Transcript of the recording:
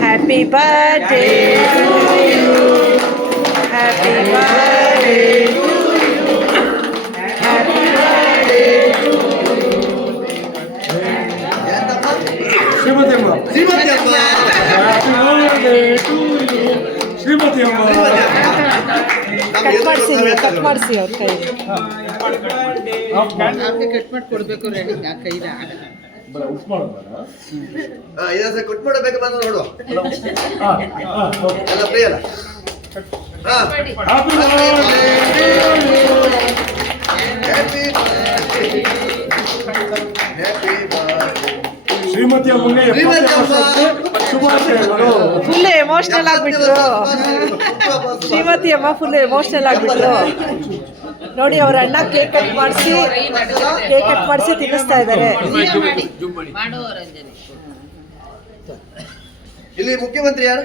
Happy birthday to you, happy birthday to you, happy birthday to Shrimati ಅಮ್ಮ ಶ್ರೀಮತಿ ಅಮ್ಮ cut ಮಾಡಿಸಿ ಅವ್ರ ಕೈ ಕಟ್ ಮಾಡಿ ಕೊಡ್ಬೇಕು ರೆಡಿ ಕೈನ ಕೊಟ್ಟು ಮಾಡಬೇಕು ಬಂದು ನೋಡುವ ಎಲ್ಲ ಫ್ರೀ ಅಲ್ಲ ಶ್ರೀಮತಿ ಅಮ್ಮನಿಗೆ ಶುಭಾಶಯಗಳು. ಫುಲ್ ಎಮೋಷನಲ್ ಆಗ್ಬಿಟ್ರು ಶ್ರೀಮತಿ ಅಮ್ಮ, ಫುಲ್ ಎಮೋಷನಲ್ ಆಗ್ಬಿಟ್ರು ನೋಡಿ. ಅವ್ರ ಅಣ್ಣ ಕೇಕ್ ಕಟ್ ಮಾಡಿಸಿ ತಿನ್ನಿಸ್ತಾ ಇದ್ದಾರೆ. ಇಲ್ಲಿ ಮುಖ್ಯಮಂತ್ರಿ ಯಾರು?